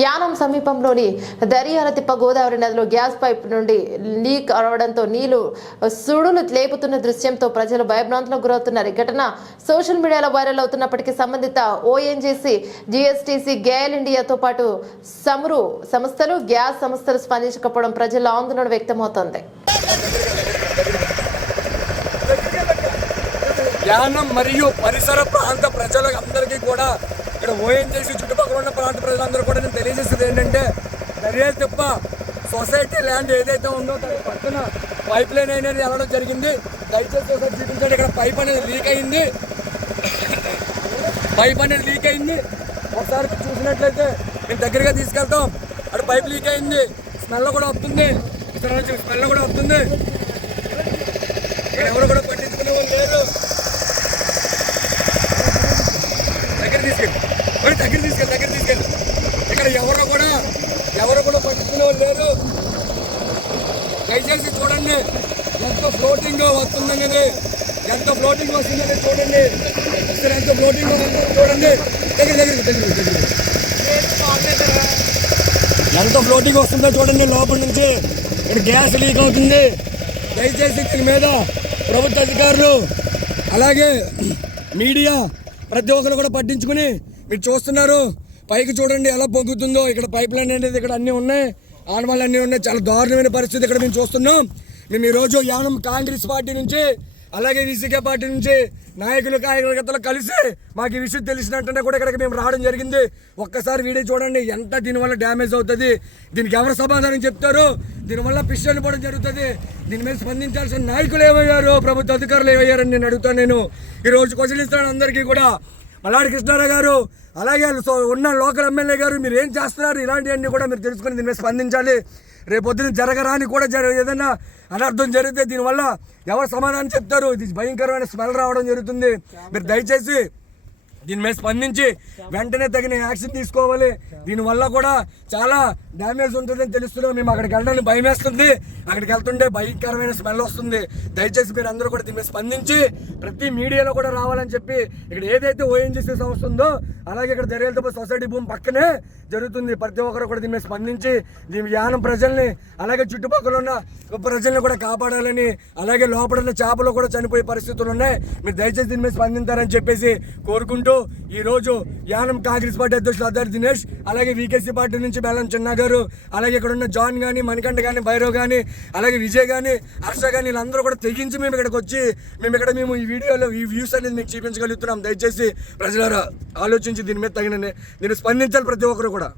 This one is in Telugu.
యానం సమీపంలోని దరియాలతిప్ప గోదావరి నదిలో గ్యాస్ పైప్ నుండి లీక్ అవడంతో నీళ్ళు సుడులు లేపుతున్న దృశ్యంతో ప్రజలు భయభ్రాంతులకు గురవుతున్నారు. ఈ ఘటన సోషల్ మీడియాలో వైరల్ అవుతున్నప్పటికీ సంబంధిత ఓఎన్జీసీ జిఎస్టీసీ గేల్ ఇండియాతో పాటు సమరు సంస్థలు గ్యాస్ సంస్థలు స్పందించకపోవడం ప్రజల్లో ఆందోళన వ్యక్తమవుతోంది. యానం మరియు పరిసర ప్రాంత ప్రజలందరికీ కూడా ఇక్కడ ఓఎన్జేసి చుట్టుపక్కల ఉన్న ప్రాంత ప్రజలందరూ కూడా నేను తెలియజేసేది ఏంటంటే దర్యాలు తప్ప సొసైటీ ల్యాండ్ ఏదైతే ఉందో దాని పక్కన పైప్ లైన్ అనేది వెళ్ళడం జరిగింది. దయచేసి ఒకసారి చూపించండి ఇక్కడ పైప్ అనేది లీక్ అయింది. పైప్ అనేది లీక్ అయింది. ఒకసారి చూసినట్లయితే మేము దగ్గరగా తీసుకెళ్తాం. అక్కడ పైప్ లీక్ అయింది. స్మెల్ కూడా వస్తుంది. ఇక్కడ నుంచి స్మెల్ కూడా వస్తుంది ఇక్కడ ఎవరు కూడా పట్టించుకునే వాళ్ళు లేరు దగ్గర తీసుకెళ్ళి. మరి దగ్గర తీసుకెళ్ళి దగ్గర తీసుకెళ్ళి. ఇక్కడ ఎవరు కూడా ఎవరు కూడా పట్టుకునే లేరు. దయచేసి చూడండి ఎంత ఫ్లోటింగ్ వస్తుందనేది ఎంత ఫ్లోటింగ్ వస్తుందనేది చూడండి. ఇక్కడ ఎంత ఫ్లోటింగ్ వస్తుందో చూడండి. దగ్గర దగ్గర దగ్గర ఎంత ఫ్లోటింగ్ వస్తుందో చూడండి లోపల నుంచి. ఇక్కడ గ్యాస్ లీక్ అవుతుంది. దయచేసి దీని మీద ప్రభుత్వ అధికారులు అలాగే మీడియా ప్రతి ఒక్కరు కూడా పట్టించుకుని మీరు చూస్తున్నారు. పైకి చూడండి ఎలా పొంగుతుందో. ఇక్కడ పైప్ లైన్ అనేది ఇక్కడ అన్నీ ఉన్నాయి. ఆనవాళ్ళు అన్నీ ఉన్నాయి. చాలా దారుణమైన పరిస్థితి ఇక్కడ మేము చూస్తున్నాం. మేము ఈరోజు యానం కాంగ్రెస్ పార్టీ నుంచి అలాగే విసికే పార్టీ నుంచి నాయకులు కార్యకర్తలు కలిసి మాకు ఈ విషయం తెలిసినట్టునే కూడా ఇక్కడికి మేము రావడం జరిగింది. ఒక్కసారి వీడియో చూడండి. ఎంత దీనివల్ల డ్యామేజ్ అవుతుంది? దీనికి ఎవరు సమాధానం చెప్తారు? దీనివల్ల పిష్ వెళ్ళిపోవడం జరుగుతుంది. దీని మీద స్పందించాల్సిన నాయకులు ఏమయ్యారు? ప్రభుత్వ అధికారులు ఏమయ్యారని నేను అడుగుతాను నేను. ఈరోజు క్వశ్చన్ ఇస్తాను అందరికీ కూడా. మల్లాడి కృష్ణారావు గారు అలాగే సో ఉన్న లోకల్ ఎమ్మెల్యే గారు మీరు ఏం చేస్తున్నారు? ఇలాంటివన్నీ కూడా మీరు తెలుసుకొని దీని మీద స్పందించాలి. రేపొద్దున జరగరాని కూడా జర ఏదైనా అనర్థం జరిగితే దీనివల్ల ఎవరు సమాధానం చెప్తారు? ఇది భయంకరమైన స్మెల్ రావడం జరుగుతుంది. మీరు దయచేసి దీని మీద స్పందించి వెంటనే తగిన యాక్షన్ తీసుకోవాలి. దీనివల్ల కూడా చాలా డ్యామేజ్ ఉంటుందని తెలుస్తున్నాం. మేము అక్కడికి వెళ్ళడానికి భయం వేస్తుంది. అక్కడికి వెళ్తుంటే భయంకరమైన స్మెల్ వస్తుంది. దయచేసి మీరు అందరూ కూడా దీని మీద స్పందించి ప్రతి మీడియాలో కూడా రావాలని చెప్పి ఇక్కడ ఏదైతే ఓఎన్జీసీ సంస్థ ఉందో అలాగే ఇక్కడ దర్యాలతో సొసైటీ భూమి పక్కనే జరుగుతుంది. ప్రతి ఒక్కరు కూడా దీని మీద స్పందించి దీని యానం ప్రజల్ని అలాగే చుట్టుపక్కల ఉన్న ప్రజల్ని కూడా కాపాడాలని అలాగే లోపల చేపలు కూడా చనిపోయే పరిస్థితులు ఉన్నాయి. మీరు దయచేసి దీని మీద స్పందించారని చెప్పేసి కోరుకుంటూ ఈ రోజు యానం కాంగ్రెస్ పార్టీ అధ్యక్షులు అద్దరు దినేష్ అలాగే వికేసీ పార్టీ నుంచి బెల్లం చిన్న గారు అలాగే ఇక్కడ ఉన్న జాన్ కానీ మణికంఠ కానీ భైరవ్ కానీ అలాగే విజయ్ కానీ హర్ష కానీ వీళ్ళందరూ కూడా తెగించి మేము ఇక్కడికి వచ్చి మేము ఇక్కడ మేము ఈ వీడియోలో ఈ వ్యూస్ అనేది మీకు చూపించగలుగుతున్నాం. దయచేసి ప్రజలారా ఆలోచించి దీని మీద తగిన దీన్ని స్పందించాలి ప్రతి ఒక్కరు కూడా.